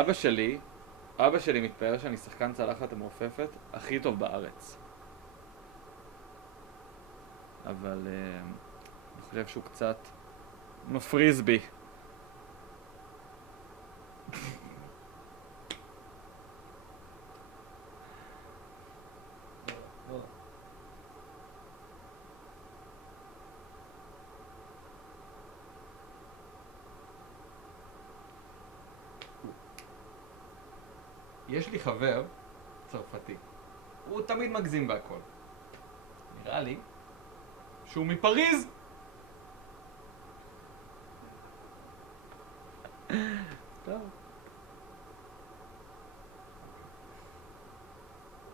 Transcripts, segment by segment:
אבא שלי מתפאר שאני שחקן צלחת המעופפת הכי טוב בארץ. אבל אני חושב שהוא קצת מפריז בי. יש לי חבר צרפתי. הוא תמיד מגזים בהכל. נראה לי שהוא מפריז. טוב.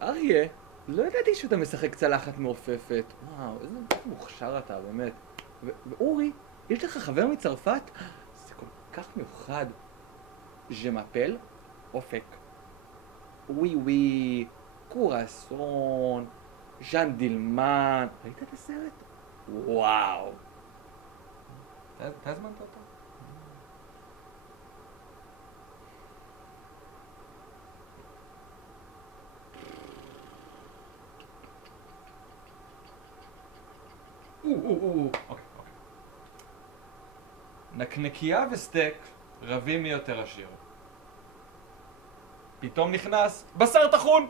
אריה, לא ידעתי שאתה משחק צלחת מעופפת. וואו, איזה מוכשר אתה, באמת. ואורי, יש לך חבר מצרפת? זה כל כך מיוחד. ז'מאפל אופק. ווי ווי, קורסון, ז'אן דילמן. ראית את הסרט? וואו. אתה הזמנת אותו? אוקיי. נקנקייה וסטייק רבים מי יותר עשיר. פתאום נכנס בשר טחון!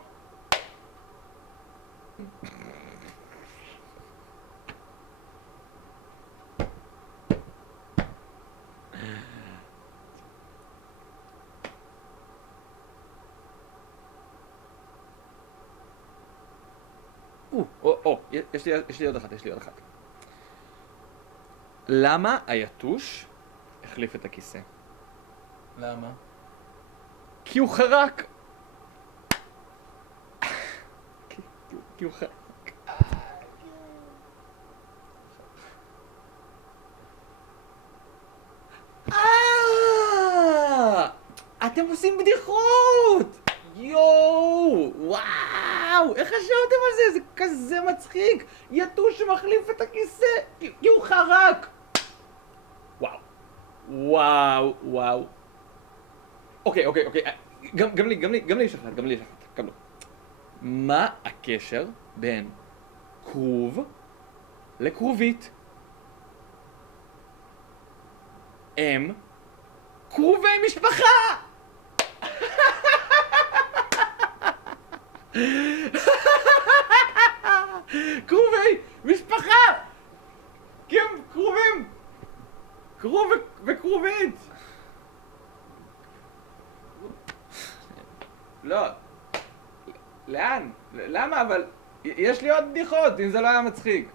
יש לי עוד אחת. למה היתוש החליף את הכיסא? למה? כי הוא חרק! כי הוא חרק. אתם עושים בדיחות! יואו! וואו! איך חשבתם על זה? זה כזה מצחיק! יתוש שמחליף את הכיסא! כי הוא חרק! וואו. אוקיי. גם לי יש אחת. קבלו. מה הקשר בין כרוב לכרובית? הם קרובי משפחה! קרובי משפחה! כי הם קרובים! קרוב וקרובית! לא. לאן? למה? אבל יש לי עוד בדיחות, אם זה לא היה מצחיק.